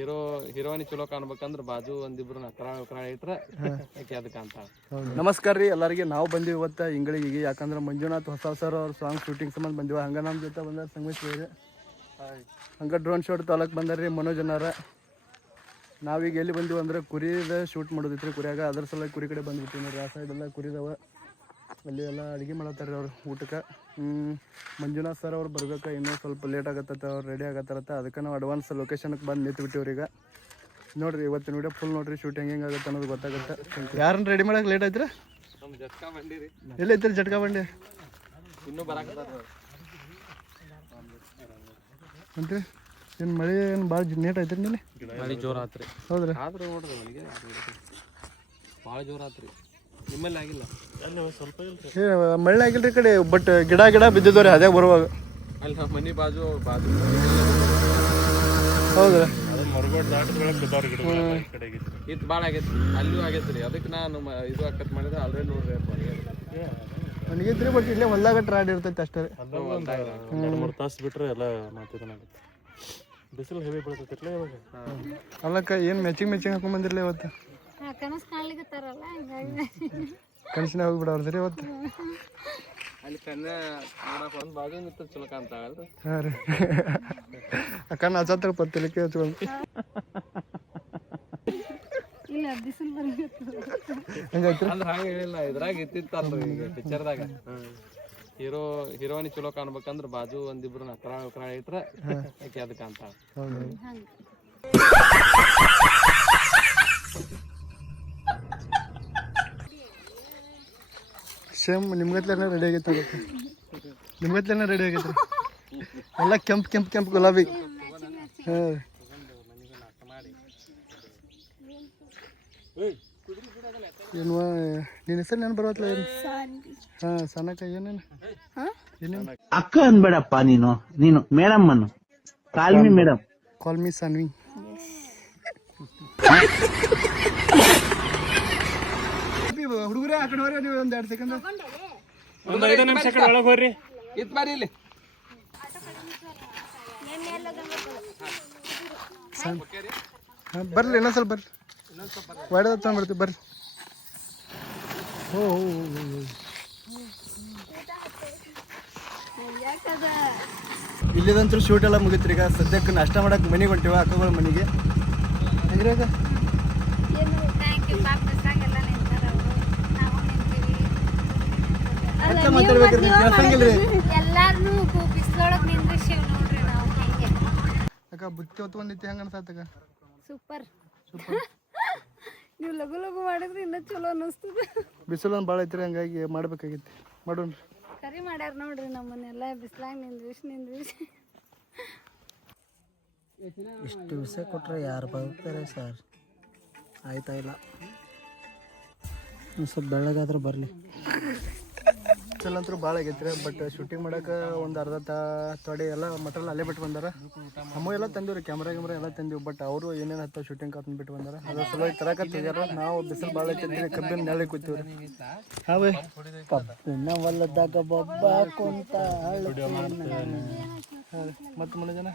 Heroine ಚಲೋ ಕಾಣ್ಬೇಕಂದ್ರ ಬಾಜು ಒಂದಿಬ್ರು ಕರಾಳ ಇಟ್ರೆ ಆಕೆ ಅದಕ್ಕೆ ಅಂತ. ನಮಸ್ಕಾರ ರೀ ಎಲ್ಲರಿಗೆ. ನಾವು ಬಂದಿವಿ ಇವತ್ತು ಇಂಗಳಿಗೆ, ಯಾಕಂದ್ರೆ ಮಂಜುನಾಥ್ ಹೊಸ ಸರ್ ಅವ್ರ ಸಾಂಗ್ ಶೂಟಿಂಗ್ ಸಂಬಂಧ ಬಂದಿವ. ಹಂಗೆ ನಮ್ಮ ಜೊತೆ ಬಂದಾರ ಸಂಗಮೇಶ್ ಬೇರೆ, ಹಂಗೆ ಡ್ರೋನ್ ಶಾಟ್ ತಾಲೂಕ್ ಬಂದಾರ ರೀ ಮನೋಜ್ ಅನ್ನಾರ. ನಾವೀಗ ಎಲ್ಲಿ ಬಂದಿವಿ ಅಂದ್ರೆ ಕುರಿದ ಶೂಟ್ ಮಾಡೋದಿತ್ತು ರೀ ಕುರಿಯಾಗ. ಅದ್ರ ಸಲುವಾಗಿ ಕುರಿ ಕಡೆ ಬಂದ್ಬಿಟ್ಟಿವಿ ನೋಡ್ರಿ. ಆ ಸೈಡೆಲ್ಲ ಕುರಿದವ, ಅಲ್ಲಿ ಎಲ್ಲ ಅಡುಗೆ ಮಾಡತ್ತಾರೆ ಅವ್ರು ಊಟಕ್ಕೆ. ಮಂಜುನಾಥ್ ಸರ್ ಅವ್ರು ಬರ್ಬೇಕು, ಇನ್ನೂ ಸ್ವಲ್ಪ ಲೇಟ್ ಆಗತ್ತ, ಅವ್ರು ರೆಡಿ ಆಗತ್ತಾರತ್ತ. ಅದಕ್ಕೆ ನಾವು ಅಡ್ವಾನ್ಸ್ ಲೊಕೇಶನ್ಗೆ ಬಂದು ನಿಂತ್ಬಿಟ್ಟಿವ್ರಿ ಈಗ. ನೋಡಿರಿ ಇವತ್ತಿನ ವಿಡಿಯೋ ಫುಲ್ ನೋಡಿರಿ, ಶೂಟಿಂಗ್ ಹೆಂಗೆ ಆಗುತ್ತೆ ಅನ್ನೋದು ಗೊತ್ತಾಗುತ್ತೆ. ಯಾರನ್ನ ರೆಡಿ ಮಾಡಕ್ಕೆ ಲೇಟ್ ಆಯ್ತು ರೀ? ಎಲ್ಲಿ ಐತ್ರಿ ಜಟ್ಕಾ ಬಂಡಿ? ಇನ್ನೂ ಬರಾಕತ್ತಾರ ಅಂತ್ರಿ. ಏನು ಮಳೆ ಏನು ಭಾಳ ನೇಟ್ ಐತ್ರಿ ನಿನ್ನೆ? ಮಳೆ ಜೋರು ಆತ್ರಿ. ಹೌದ್ರಿ? ಆದ್ರೆ ನೋಡ್ರಿ ಮಳೆಗೆ ಭಾಳ ಜೋರು ಆತ್ರಿ. ನಿಮ್ಮಲ್ಲಿ ಆಗಿಲ್ಲ? ಮಳೆ ಆಗಿಲ್ರಿ ಕಡೆ, ಬಟ್ ಗಿಡ ಬಿದ್ದಿದ್ದವ್ರಿ ಅದೇ ಬರುವಾಗ. ಅಲ್ಲಿ ನಮ್ಮ ಮನೆ ಬಾಜು ಹೌದ್ರಿ? ಇದು ಭಾಳ ಆಗೈತಿ, ಅಲ್ಲೂ ಆಗೈತ್ರಿ. ಅದಕ್ಕೆ ನಾನು ಇದು ಆಕತ್ ಮಾಡಿದ್ರೆ ಆಲ್ರೆಡಿ ನೋಡ್ರಿ ನನಗಿದ್ರಿ. ಬಟ್ ಇಲ್ಲೇ ಹೊಲ್ದಾಗ ಟ್ರಾಡ್ ಇರ್ತೈತಿ ಅಷ್ಟೇ. 2-3 ತಾಸು ಬಿಟ್ರೆ ಎಲ್ಲ ಮಾತಿದನಾಗುತ್ತೆ. ಬಿಸಿಲು ಹೆವಿ ಬೀಳ್ತೈತಿರ್ಲ ಇವಾಗ. ಅಲ್ಲಕ್ಕ ಏನು ಮ್ಯಾಚಿಂಗ್ ಹಾಕೊಂಡ್ ಬಂದಿರ್ಲಿ ಇವತ್ತು? ಕನಸಿನ ಹೋಗ್ಬಿಡವ್ರಿ ಇವತ್ತು. ಅಲ್ಲಿ ಕಣ್ಣ ಒಂದು ಬಾಜು ನಿಂತ ಚಲೋ ಕಾಣ್ತಾವಲ್ರಿ. ಹಾಂ ರೀ, ಅಕ್ಕ ಹಚ್ಚತ್ರ ಪತ್ತಿಲಿಕ್ಕೆ ಹಚ್ಕೊಂಡು ಅಂದ್ರೆ ಹಂಗೆ ಹೇಳಿಲ್ಲ, ಇದ್ರಾಗ ಇತ್ತಿತ್ತಲ್ರಿ ಈಗ ಪಿಕ್ಚರ್ದಾಗ. ಹೀರೋಯಿನ್ ಚಲೋ ಕಾಣ್ಬೇಕಂದ್ರ ಬಾಜು ಒಂದಿಬ್ರು ಕರಾಳ ಇಟ್ರೆ ಆಕೆ ಅದಕ್ಕೆ ಅಂತ. ಸೇಮ್ ನಿಮ್ಗತ್ಲೇನ ರೆಡಿ ಆಗೈತೆ, ನಿಮ್ಗತ್ಲೇನ ರೆಡಿ ಆಗೈತೆ ಎಲ್ಲ ಕೆಂಪು ಗುಲಾಬಿ. ಹಾಂ, ಏನು ನಿನ್ನ ಹೆಸರು ನೆನ ಬರೋತ್ಲ? ಏನು? ಹಾಂ, ಸಣ್ಣಕ್ಕ ಏನೇನು ಏನೇನು? ಅಕ್ಕ ಅನ್ಬೇಡಪ್ಪ, ನೀನು ಮೇಡಮ್ ಅನ್ನು. Call me madam. ಕಾಲ್ಮಿ ಸಾನ್ವಿ. ಹುಡುಗರೇ ಆ ಕಡೆ ಹೋಗ್ರಿ, ನೀವು ಒಂದು 2 ಸೆಕೆಂಡ್, ಒಂದು 5 ನಿಮಿಷ ಕಡೆ ಒಳಗೆ ಹೋಗ್ರಿ. ಇತ್ ಬಾರಿ ಇಲ್ಲಿ ಹಾಂ ಬರ್ರಿ, ಇನ್ನೊಂದು ಸ್ವಲ್ಪ ಬರ್ರಿ, ಒಡೆದ ತೊಗೊಂಡ್ಬಿಡ್ತೀವಿ ಬರ್ರಿ. ಓ ಇಲ್ಲಿದಂತೂ ಶೂಟ್ ಎಲ್ಲ ಮುಗಿತ್ರಿ. ಈಗ ಸದ್ಯಕ್ಕೆ ನಾಷ್ಟ ಮಾಡಕ್ಕೆ ಮನೆಗೆ ಹೊಂಟಿವ, ಅಕ್ಕಗಳ ಮನೆಗೆ. ಅಂದ್ರೆ ಈಗ ಮಾತಾಡ್ಬೇಕ್ರಿ, ಕೇಳ್ಸಂಗಿಲ್ರಿ ಅಕ್ಕ. ಬುತ್ತಿ ಹೊತ್ಕೊಂಡಿತ್ತು, ಹೆಂಗ ಅನ್ಸಾತಕ್ಕ? ಸೂಪರ್. ನೀವು ಲಘು ಮಾಡಿದ್ರೆ ಇನ್ನೂ ಚಲೋ ಅನ್ನಿಸ್ತದೆ. ಬಿಸಿಲು ಒಂದು ಭಾಳ ಐತ್ರಿ, ಹಂಗಾಗಿ ಮಾಡ್ಬೇಕಾಗಿತ್ತು. ಮಾಡೋಣ್ರಿ. ಕರಿ ಮಾಡ್ಯಾರ ನೋಡ್ರಿ ನಮ್ಮನ್ನೆಲ್ಲ ಬಿಸಿಲಾಗ ನಿಂದ್ರಿಸಿ. ಇಷ್ಟು ವಿಷಯ ಕೊಟ್ಟರೆ ಯಾರು ಬದುಕ್ತಾರೆ ಸರ್? ಆಯ್ತಾ ಇಲ್ಲ, ಸ್ವಲ್ಪ ಬೆಳಗಾದ್ರೆ ಬರಲಿ. ಬಿಸಿಲಂತೂ ಭಾಳ ಆಗೈತ್ರಿ. ಬಟ್ ಶೂಟಿಂಗ್ ಮಾಡಕ್ಕೆ ಒಂದು ಅರ್ಧ ತೊಡೆ ಎಲ್ಲ ಮಟೀರಿಯಲ್ ಅಲ್ಲೇ ಬಿಟ್ಟು ಬಂದಾರ. ನಮ್ಮ ಎಲ್ಲ ತಂದಿವ್ರಿ, ಕ್ಯಾಮ್ರಾ ಎಲ್ಲ ತಂದಿವಿ. ಬಟ್ ಅವರು ಏನೇನು ಹತ್ತಾವ ಶೂಟಿಂಗ್ ಕಾತಂದು ಬಿಟ್ಟು ಬಂದಾರ. ಅದ್ರ ಸಲುವಾಗಿ ತರಕತ್ತಿದ್ದಾರೆ. ನಾವು ಬಿಸಿಲು ಭಾಳ ಐತಿ, ಕಬ್ಬಿನ ನೆಲೆ ಕೂತೀವ್ರಿ. ಹಾವೇ ಕಬ್ಬಿನ ಹೊಲದಾಗ ಬೊಬ್ಬ ಕುಂತ ಮತ್ತು ಮನೆ ಜನ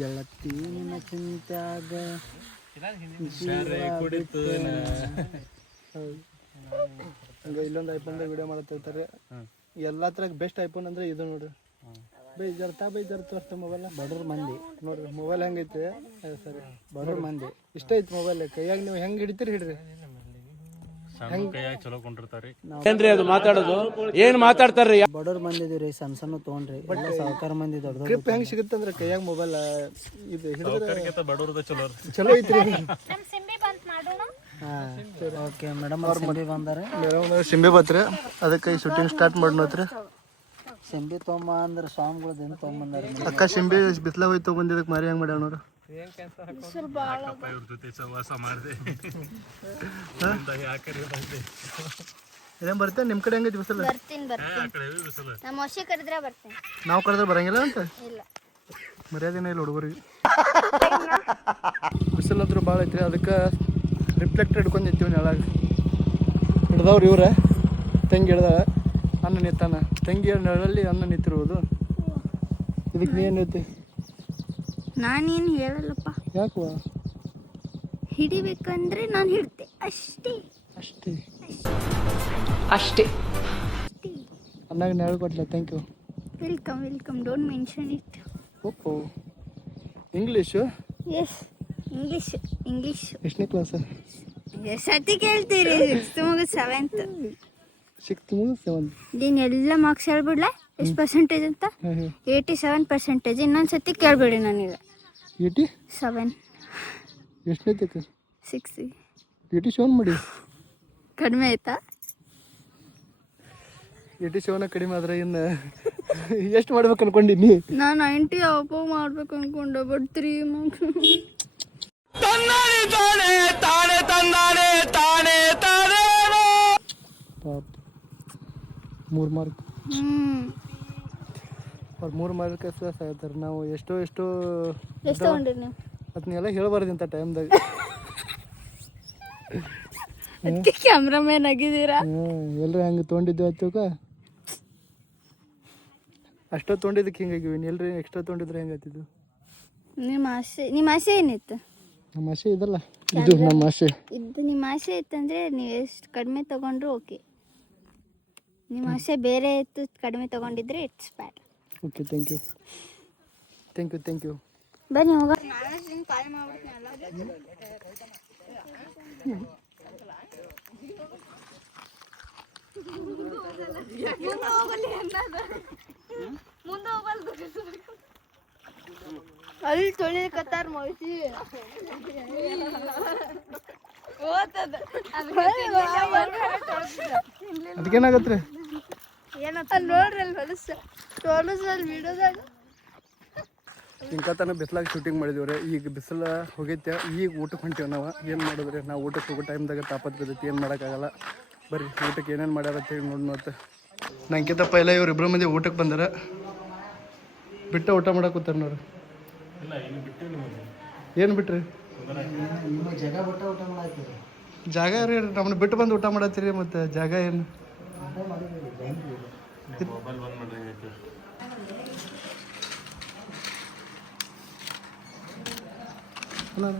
ಗೆಳತಿನ ಚಿಂತ್ಯಾಗ ಹಂಗೆ ಇಲ್ಲೊಂದು ಐಫೋನ್ದಾಗ ವಿಡಿಯೋ ಮಾಡತ್ತಿರ್ತಾರೆ. ಎಲ್ಲ ಥರ ಬೆಸ್ಟ್ ಐಫೋನ್ ಅಂದ್ರೆ ಇದು ನೋಡ್ರಿ. ಬೇಜಾರು ತೋರ್ತ ಮೊಬೈಲ್. ಬಡವ್ರ ಮಂದಿ ನೋಡ್ರಿ ಮೊಬೈಲ್ ಹೆಂಗೈತಿ. ಸರಿ, ಬಡವ್ರ ಮಂದಿ ಇಷ್ಟ ಐತಿ ಮೊಬೈಲ್. ಕೈಯಾಗ ನೀವು ಹೆಂಗೆ ಹಿಡಿತೀರಿ ಹಿಡ್ರಿ. ಚಲೋ ಕೊಂಡಿರ್ತಾರಿ. ಅದು ಮಾತಾಡೋದು ಏನ್ ಮಾತಾಡ್ತಾರ್ರಿ? ಬಡವ್ರ ಮಂದಿ ಇದೀವ್ರಿ, ಸಣ್ಣ ತೊಗೊಂಡ್ರಿ. ಬಟ್ ಸಾವುಕಾರ ಮಂದಿ ದೊಡ್ಡ ಗ್ರಿಪ್ ಹೆಂಗೆ ಸಿಗುತ್ತೆ ಅಂದ್ರೆ ಕೈಯಾಗ ಮೊಬೈಲ್ ಇದು ಹಿಡಿದ್ರೆ ಬಡವ್ರದ ಚಲೋ ಐತ್ರಿ. ಹಾಂ, ಓಕೆ ಮೇಡಮ್. ಅವ್ರು ಸಿಂಬಿ ಬಂದಾರೆ, ಸಿಂಬೆ ಬತ್ರಿ. ಅದಕ್ಕೆ ಶೂಟಿಂಗ್ ಸ್ಟಾರ್ಟ್ ಮಾಡೋತ್ರಿ. ಸಿಂಬಿ ತೊಗೊಂಬ ಅಂದ್ರೆ ಸ್ವಾಮಿಗಳದ್ದು ಏನು ತೊಗೊಂಬಂದಾರೆ. ಅಕ್ಕ ಸಿಂಬೆ ಬಿಸ್ಲಾಗ ಹೋಯ್ತು ತೊಗೊಂಡಿದ್ದಕ್ಕೆ ಮಾರಿ ಹೆಂಗೆ ಮಾಡ್ಯಾವ ನೋಡ್ರಿ. ಇವ್ರ ಜೊತೆ ಸಹವಾಸ ಮಾಡಿದೆ. ಇದೇನು ಬರ್ತೇನೆ ನಿಮ್ಮ ಕಡೆ ಹೆಂಗೈತಿ ಬಿಸಿಲು? ನಾವು ಕರೆದ್ರೆ ಬರಂಗಿಲ್ಲ ಅಂತ ಮರ್ಯಾದೆನೇ ಇಲ್ಲ ಹುಡುಗರಿಗೆ. ಬಿಸಿಲು ಹತ್ರ ಭಾಳ ಐತ್ರಿ. ಅದಕ್ಕೆ ರಿಫ್ಲೆಕ್ಟರ್ ಹಿಡ್ಕೊಂಡು ನಿಂತೀವಿ ನೆಳಾಗ. ಹಿಡ್ದವ್ರು ಇವ್ರ ತಂಗಿ ಹಿಡ್ದಾಳ, ಅನ್ನ ನಿಂತಾನ. ತಂಗಿ ನೆಳಲ್ಲಿ ಅನ್ನ ನಿಂತಿರುವುದು. ಇದಕ್ಕೆ ನೀನು ಐತಿ? ನಾನೇನು ಹೇಳಲ್ಲಪ್ಪ. ಯಾಕುವ? ಹಿಡಿಬೇಕಂದ್ರೆ ನಾನು ಹಿಡ್ತೆ ಅಷ್ಟೇ. ಅಷ್ಟೇ ಅಷ್ಟೇ. ಅನ್ನಾಗ ನೆರಳು ಕೊಟ್ಲ. Thank you. Welcome don't mention it. ಓಹೋ ಇಂಗ್ಲೀಷು ಎಸ್ ಇಂಗ್ಲೀಷ್ ಎಷ್ಟನೇ ಕ್ಲಾಸ್? ಸತಿ ಕೇಳ್ತೀರಿ. 6th ಮುಗಿದು 7th. 6th ಮುಗಿದು 7th. ನೀನು ಎಲ್ಲ ಮಾರ್ಕ್ಸ್ ಹೇಳ್ಬಿಡ್ಲ ಎಷ್ಟು ಪರ್ಸೆಂಟೇಜ್ ಅಂತ? 87%. ಇನ್ನೊಂದು ಸತಿ ಕೇಳ್ಬೇಡಿ ನನಗೆ. 87 ಎಷ್ಟನೇ ತಕ್ಕ? 6 87 ಮಾಡಿ. ಕಡಿಮೆ ಆಯ್ತಾ? 87 ಕಡಿಮೆ ಆದ್ರೆ ಇನ್ನು ಎಷ್ಟು ಮಾಡ್ಬೇಕು ಅನ್ಕೊಂಡಿನಿ? ನಾನು 90 ಅಬೌವ್ ಮಾಡ್ಬೇಕು ಅನ್ಕೊಂಡೆ. But 3 marks. ಪಾಪ 3 ಮಾರ್ಕ್. ಅವ್ರು 3 ಮಾರ್ಕ್ ಸಾಯ್ತಾರೆ. ನಾವು ಎಷ್ಟೋ ಎಷ್ಟು ತಗೊಂಡ್ರಿ ನೀವು? ಅದನ್ನೆಲ್ಲ ಹೇಳ್ಬಾರ್ದು ಇಂಥ ಟೈಮ್ದಾಗ. ಅದಕ್ಕೆ ಕ್ಯಾಮ್ರಾಮ್ಯಾನ್ ಆಗಿದ್ದೀರಾ? ಎಲ್ಲರೂ ಹಂಗೆ ತೊಗೊಂಡಿದ್ದು ಹತ್ತುಕ ಅಷ್ಟೋ ತೊಗೊಂಡಿದ್ದಕ್ಕೆ ಹಿಂಗಾಗಿವಿ. ಎಲ್ಲರೂ ಎಕ್ಸ್ಟ್ರಾ ತೊಗೊಂಡಿದ್ರೆ ಹೆಂಗಾಗ್ತಿದ್ದು? ನಿಮ್ಮ ಆಸೆ ಏನಿತ್ತು? ನಮ್ಮ ಆಸೆ ಇದಲ್ಲ, ಇದು ನಮ್ಮ ಆಸೆ. ಇದು ನಿಮ್ಮ ಆಸೆ ಇತ್ತಂದರೆ ನೀವು ಎಷ್ಟು ಕಡಿಮೆ ತೊಗೊಂಡ್ರು ಓಕೆ. ನಿಮ್ಮ ಆಸೆ ಬೇರೆ ಇತ್ತು, ಕಡಿಮೆ ತೊಗೊಂಡಿದ್ರೆ it's bad. Okay thank you. ಬನ್ನಿ ಹೋಗ. ಅಲ್ಲಿ ತೊಳಿಕತ್ತಾರ ಮೌಸಿ. ಅದಕ್ಕೇನಾಗತ್ತೆ? ನೋಡ್ರಿ ಅಲ್ಲಿ ಹೊಲಸಲ್ಲಿ ವಿಡಿಯೋದಾಗ ಇಂಕತನ ಬಿಸಿಲಾಗ ಶೂಟಿಂಗ್ ಮಾಡಿದೀವ್ರಿ. ಈಗ ಬಿಸಿಲು ಹೋಗೈತೆ. ಈಗ ಊಟಕ್ಕೆ ಹೊಂಟೇವೆ ನಾವು. ಏನು ಮಾಡಿದ್ರಿ, ನಾವು ಊಟಕ್ಕೆ ಹೋಗೋ ಟೈಮ್ದಾಗ ತಾಪತ್ ಬಿದ್ದೈತಿ. ಏನು ಮಾಡೋಕ್ಕಾಗಲ್ಲ. ಬರ್ರಿ ಊಟಕ್ಕೆ ಏನೇನು ಮಾಡ್ಯಾರ ಅಂತೇಳಿ ನೋಡಿ. ಮತ್ತೆ ನಂಗಿಂತ ಪೈಲ ಇವ್ರಿಬ್ರು ಮಂದಿ ಊಟಕ್ಕೆ ಬಂದಾರ. ಬಿಟ್ಟ ಊಟ ಮಾಡಕ್ಕೆ ಕೂತಾರ ನೋಡ್ರಿ. ಏನು ಬಿಟ್ರಿ? ಜಾಗ ರೀ, ನಮ್ಮನ್ನ ಬಿಟ್ಟು ಬಂದು ಊಟ ಮಾಡತ್ತೀರಿ. ಮತ್ತು ಜಾಗ ಏನು? ನೋಡೋ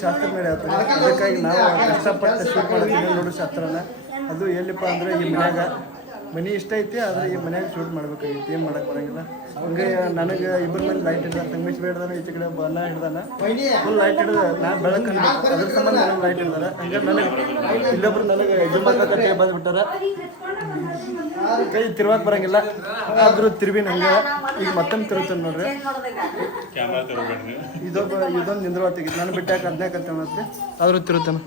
ಶಾಸ್ತ್ರ ಮೇಲೆ ಆಗ್ತದೆ. ಅದಕ್ಕಾಗಿ ನಾವು ಕಷ್ಟಪಟ್ಟು ಶೂಟ್ ಮಾಡ್ತೀವಿ. ನೋಡೋ ಶಾಸ್ತ್ರನ ಅದು ಎಲ್ಲಿಪ್ಪ ಅಂದರೆ ಈ ಮನೆ ಇಷ್ಟ ಐತಿ. ಆದರೆ ಈ ಮನ್ಯಾಗ ಶೂಟ್ ಮಾಡ್ಬೇಕಾಗಿತ್ತು. ಏನು ಮಾಡಕ್ಕೆ ಬರೋಂಗಿಲ್ಲ. ಹಂಗೆ ನನಗೆ ಇಬ್ಬರು ಮಂದಿ ಲೈಟ್ ಹಿಡ್ದಾನ. ಸಂಗಮೇಶ್ ಬೇಡ್ದಾನ, ಈಚೆ ಕಡೆ ಬಣ್ಣ ಹಿಡ್ದಾನ. ಫುಲ್ ಲೈಟ್ ಹಿಡ್ದು ನಾನು ಬೆಳಕು ಅದ್ರ ಸಂಬಂಧ ನನಗೆ ಲೈಟ್ ಹಿಡ್ದಾರ. ಹಂಗೆ ನನಗೆ ಇಲ್ಲೊಬ್ರು ನನಗೆ ಕೈ ಬಂದುಬಿಟ್ಟಾರ. ಕೈ ತಿರ್ವಾಕ್ ಬರೋಂಗಿಲ್ಲ. ಆದರೂ ತಿರುವಿನ ಹಂಗೆ ಈಗ ಮತ್ತೊಮ್ಮೆ ತಿರುತ್ತಾನೆ ನೋಡ್ರಿ. ಇದೊಂದು ನಿಂದ್ರವಾತಿಗಿತ್ತು. ನಾನು ಬಿಟ್ಟಾಕ ಅದನ್ನೇ ಕತ್ತೇವತ್ತೆ. ಆದರೂ ತಿರುತ್ತಾನೆ.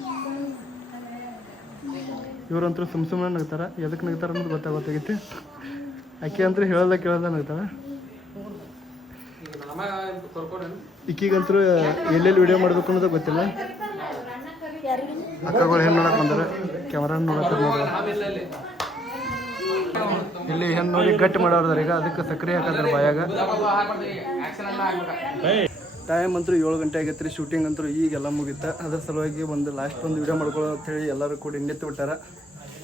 ಇವ್ರಂತೂ ಸುಮ್ಮನೆ ನಗ್ತಾರ. ಎದಕ್ಕೆ ನಗ್ತಾರ ಅನ್ನೋದು ಗೊತ್ತಾಗೈತಿ. ಆಕೆ ಅಂತೂ ಕೇಳೋದ ನಗ್ತಾರ. ಈಕೀಗಂತೂ ಎಲ್ಲೆಲ್ಲಿ ವಿಡಿಯೋ ಮಾಡ್ಬೇಕು ಅನ್ನೋದು ಗೊತ್ತಿಲ್ಲ. ಅಕ್ಕಗಳು ಹೆಣ್ಣು ನೋಡಕ್ಕೆ ಬಂದಾರೆ. ಕ್ಯಾಮ್ರಾ ನೋಡಕ್ಕೆ ಇಲ್ಲಿ ಹೆಣ್ಣು ನೋಡಿ ಗಟ್ಟಿ ಮಾಡೋರ್ದಾರ. ಈಗ ಅದಕ್ಕೆ ಸಕ್ಕರೆ ಹಾಕಿದ್ರೆ ಬಾಯಾಗ. ಟೈಮ್ ಅಂತೂ 7 ಗಂಟೆ ಆಗೈತೆ ರೀ. ಶೂಟಿಂಗ್ ಅಂತೂ ಈಗೆಲ್ಲ ಮುಗಿತ. ಅದ್ರ ಸಲುವಾಗಿ ಒಂದು ಲಾಸ್ಟ್ ಒಂದು ವಿಡಿಯೋ ಮಾಡ್ಕೊಳ್ಳೋ ಅಂತೇಳಿ ಎಲ್ಲರೂ ಕೂಡ ನಿಂತು ಬಿಟ್ಟಾರ.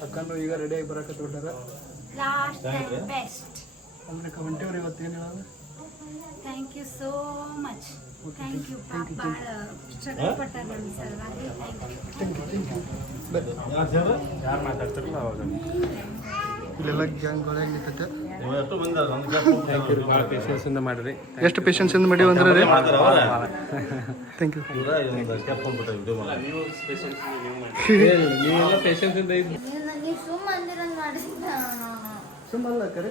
ಅಕ್ಕನು ಈಗ ರೆಡಿಯಾಗಿ ಬರಕತ್ತು ಬಿಟ್ಟಾರ. ಅಂದ್ರೆ ಹೊಂಟಿವ್ರಿ ಇವತ್ತು. ಏನು ಹೇಳೋದು? Thank you so much. Thank you. Struggle ಪಟ್ಟಾರ ನಮ್ಮ ಸಲುವಾಗಿ. ಯಾರು ಮಾತಾಡ್ತಿರಲ್ಲ ಅವಾಗ ಇಲ್ಲೆಲ್ಲ ಗ್ಯಾಂಗ್ಗಳು ಹೆಂಗಿರ್ತೈತೆ. ಪೇಷನ್ಸಿಂದ ಮಾಡಿರಿ. ಎಷ್ಟು ಪೇಷನ್ಸಿಂದ ಮಾಡಿವಿ ಅಂದ್ರೆ ರೀ. Thank you. ನೀವೆಲ್ಲ ಪೇಷನ್ಸಿಂದ ಇದ್ದು ನೀವು ಸುಮ್ಮ ಅಂದಿರಂಗೆ ಮಾಡಿಸಿದ್ದ. ಸುಮ್ಮಲ್ಲ ಕರೆ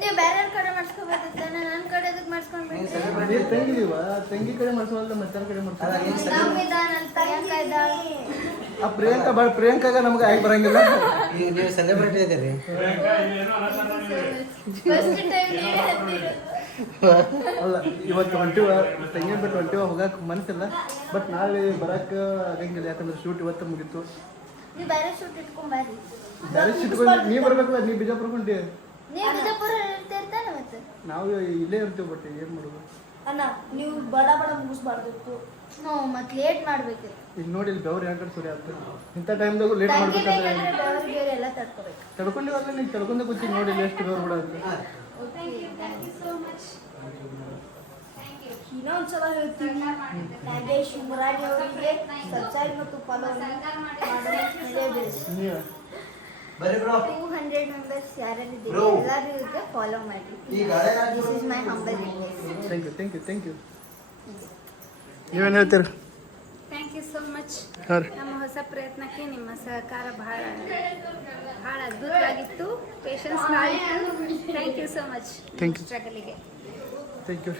ನೀವು ಬೇರೆ ಕಡೆ ಮಾಡಿಸ್ಕೋಬೇಕಿತ್ತ. ನನ್ನ ಕಡೆ ಅದಕ್ಕೆ ಮಾಡಿಸ್ಕೊಂಡ್ಬಿಟ್ಟು ತಂಗಿದೀವ. ತಂಗಿ ಕಡೆ ಮಾಡಿಸೋಲ್ಲ, ಮತ್ತೆ ಕಡೆ ಮಾಡ್ತಾರೆ. ಆ ಪ್ರಿಯಾಂಕಾಗ ನಮ್ಗೆ ಆಗಿ ಬರಂಗಿಲ್ಲ. ನೀವು ಸೆಲೆಬ್ರಿಟಿ ಇದೀರಿ. ಅಲ್ಲ ಇವತ್ತು ಹೊಂಟಿವ, ತಂಗಿ ಬಿಟ್ಟು ಹೊಂಟಿವ. ಹೋಗಕ್ಕೆ ಮನಸ್ಸಿಲ್ಲ. ಬಟ್ ನಾಳೆ ಬರಕ್ಕೆ ಆಗಂಗಿಲ್ಲ. ಯಾಕಂದ್ರೆ ಶೂಟ್ ಇವತ್ತು ಮುಗೀತು. ಬೇರೆ ಶೂಟ್ ಇಟ್ಕೊಂಡ್ಬರ್ರಿ. ಬೇರೆ ಶೂಟ್ ನೀ ಬರ್ಬೇಕಲ್ಲ. ನೀ ಬಿಜಾಪುರ ಹೊಂಟಿ. ನೀವು ಬಿಜಾಪುರ ಇರ್ತಾನೆ. ಮತ್ತೆ ನಾವು ಇಲ್ಲೇ ಇರ್ತೀವಿ. ಬಟ್ ಏನು ಮಾಡೋದು? ಅಣ್ಣ ನೀವು ಬಡ ಬಡ ಮುಗಿಸ್ಬಾರ್ದಿತ್ತು ನಾವು ಮತ್ತೆ ಲೇಟ್ ಮಾಡ್ಬೇಕಿತ್ತು. ಈಗ ನೋಡಿ ಇಲ್ಲಿ ಬೆವ್ರು ಯಾಕಡೆ ಸುರಿ ಆಗ್ತದೆ ಇಂಥ ಟೈಮ್ದಾಗೂ ಲೇಟ್ ಮಾಡ್ಬೇಕಾದ್ರೆ ಬೇರೆ ಎಲ್ಲ ತಡ್ಕೋಬೇಕು. ತಡ್ಕೊಂಡಿವಲ್ಲ ನೀವು ತಡ್ಕೊಂಡೆ ಕೂತಿ ನೋಡಿ ಇಲ್ಲಿ ಎಷ್ಟು ಬೆವ್ರು ಬಿಡೋದು. ಇನ್ನೊಂದ್ಸಲ ಹೇಳ್ತೀನಿ, ನಾಗೇಶ್ ಮುರಾರಿ ಅವರಿಗೆ ಸಬ್ಸ್ಕ್ರೈಬ್ ಮತ್ತು ಫಾಲೋ ನೀವು 200 ಮೆಂಬರ್ಸ್ ಯಾರ್ಯಾರಿದ್ದೀರಿ ಎಲ್ಲರಿಗೂ ಫಾಲೋ ಮಾಡಿ. This is my humble request. Thank you ನೀವೇನು ಹೇಳ್ತೀರ? Thank you so much. ಹಾಂ ರೀ. ನಮ್ಮ ಹೊಸ ಪ್ರಯತ್ನಕ್ಕೆ ನಿಮ್ಮ ಸಹಕಾರ ಬಹಳ ಅದ್ಭುತವಾಗಿತ್ತು. Patience thank you so much. Thank you ಸ್ಟ್ರಗಲಿಗೆ ಥ್ಯಾಂಕ್ ಯು